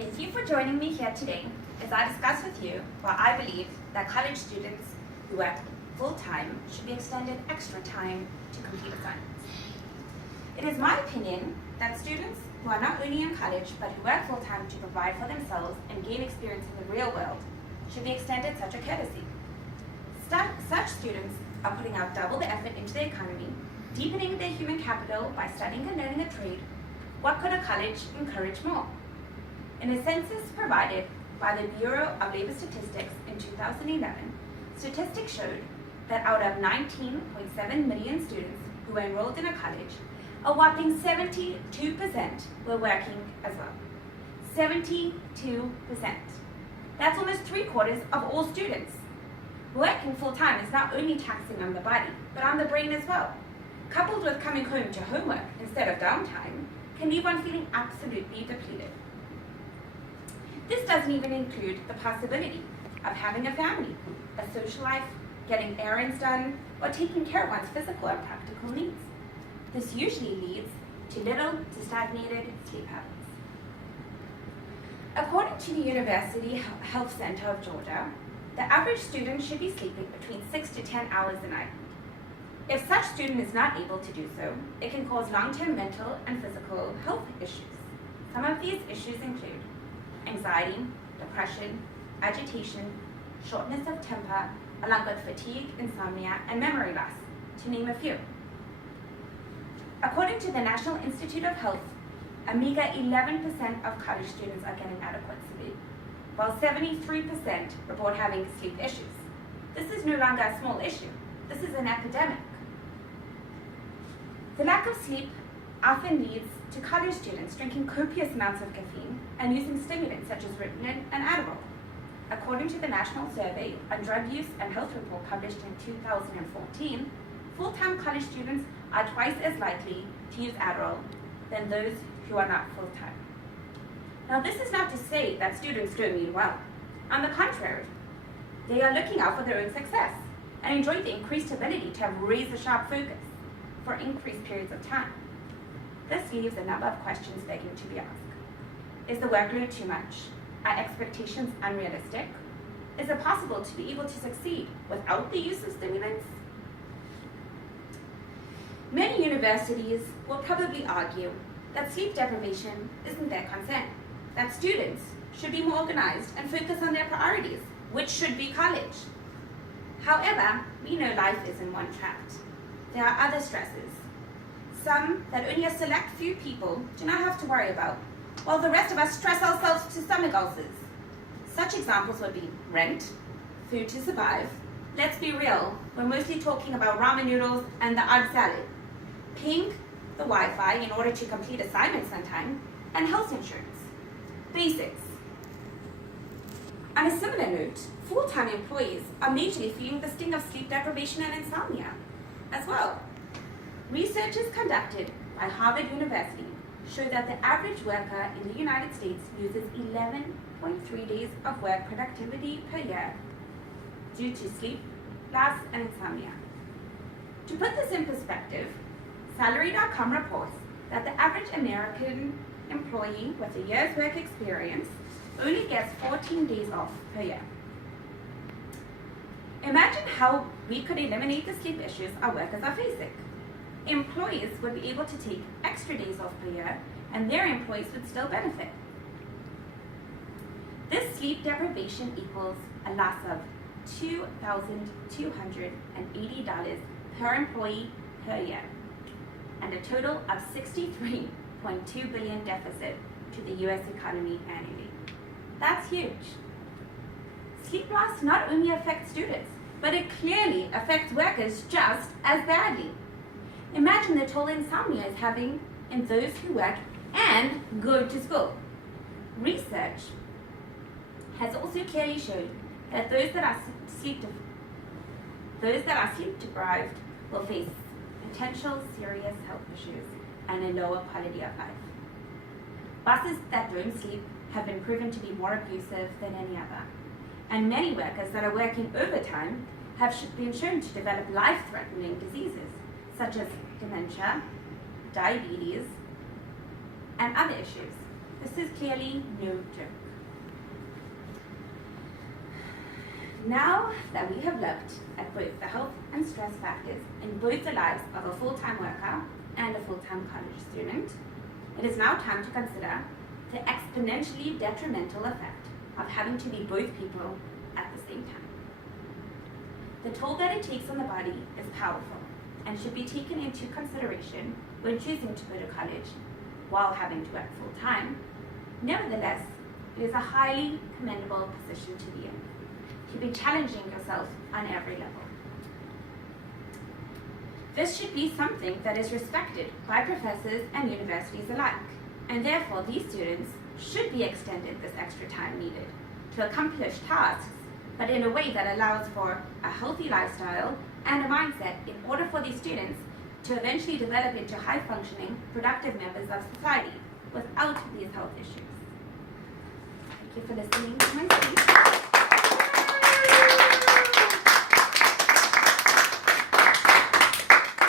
Thank you for joining me here today as I discuss with you why I believe that college students who work full-time should be extended extra time to complete assignments. It is my opinion that students who are not only in college but who work full-time to provide for themselves and gain experience in the real world should be extended such a courtesy. Such students are putting out double the effort into the economy, deepening their human capital by studying and learning a trade. What could a college encourage more? In a census provided by the Bureau of Labor Statistics in 2011, statistics showed that out of 19.7 million students who were enrolled in a college, a whopping 72% were working as well. 72%. That's almost 3/4 of all students. Working full-time is not only taxing on the body, but on the brain as well. Coupled with coming home to homework instead of downtime, can leave one feeling absolutely depleted. This doesn't even include the possibility of having a family, a social life, getting errands done, or taking care of one's physical and practical needs. This usually leads to little to stagnated sleep habits. According to the University Health Center of Georgia, the average student should be sleeping between 6 to 10 hours a night. If such student is not able to do so, it can cause long-term mental and physical health issues. Some of these issues include anxiety, depression, agitation, shortness of temper, along with fatigue, insomnia, and memory loss, to name a few. According to the National Institute of Health, a meager 11% of college students are getting adequate sleep, while 73% report having sleep issues. This is no longer a small issue. This is an epidemic. The lack of sleep often leads to college students drinking copious amounts of caffeine and using stimulants such as Ritalin and Adderall. According to the National Survey on Drug Use and Health Report published in 2014, full-time college students are twice as likely to use Adderall than those who are not full-time. Now, this is not to say that students don't mean well. On the contrary, they are looking out for their own success and enjoy the increased ability to have razor-sharp focus for increased periods of time. This leaves a number of questions begging to be asked. Is the workload too much? Are expectations unrealistic? Is it possible to be able to succeed without the use of stimulants? Many universities will probably argue that sleep deprivation isn't their concern, that students should be more organized and focus on their priorities, which should be college. However, we know life isn't one track. There are other stresses, some that only a select few people do not have to worry about, while the rest of us stress ourselves to stomach ulcers. Such examples would be rent, food to survive, let's be real, we're mostly talking about ramen noodles and the odd salad, paying the Wi-Fi in order to complete assignments on time, and health insurance. Basics. On a similar note, full-time employees are majorly feeling the sting of sleep deprivation and insomnia as well. Researches conducted by Harvard University show that the average worker in the United States uses 11.3 days of work productivity per year due to sleep loss and insomnia. To put this in perspective, Salary.com reports that the average American employee with a year's work experience only gets 14 days off per year. Imagine how we could eliminate the sleep issues our workers are facing. Employees would be able to take extra days off per year, and their employees would still benefit. This sleep deprivation equals a loss of $2,280 per employee per year, and a total of $63.2 billion deficit to the US economy annually. That's huge. Sleep loss not only affects students, but it clearly affects workers just as badly. Imagine the toll insomnia is having in those who work and go to school. Research has also clearly shown that those that are sleep deprived will face potential serious health issues and a lower quality of life. Bosses that don't sleep have been proven to be more abusive than any other, and many workers that are working overtime have been shown to develop life-threatening diseases such as dementia, diabetes, and other issues. This is clearly no joke. Now that we have looked at both the health and stress factors in both the lives of a full-time worker and a full-time college student, it is now time to consider the exponentially detrimental effect of having to be both people at the same time. The toll that it takes on the body is powerful and should be taken into consideration when choosing to go to college while having to work full-time. Nevertheless, it is a highly commendable position to be in, to be challenging yourself on every level. This should be something that is respected by professors and universities alike, and therefore these students should be extended this extra time needed to accomplish tasks, but in a way that allows for a healthy lifestyle and a mindset in order for these students to eventually develop into high-functioning, productive members of society without these health issues. Thank you for listening to my speech.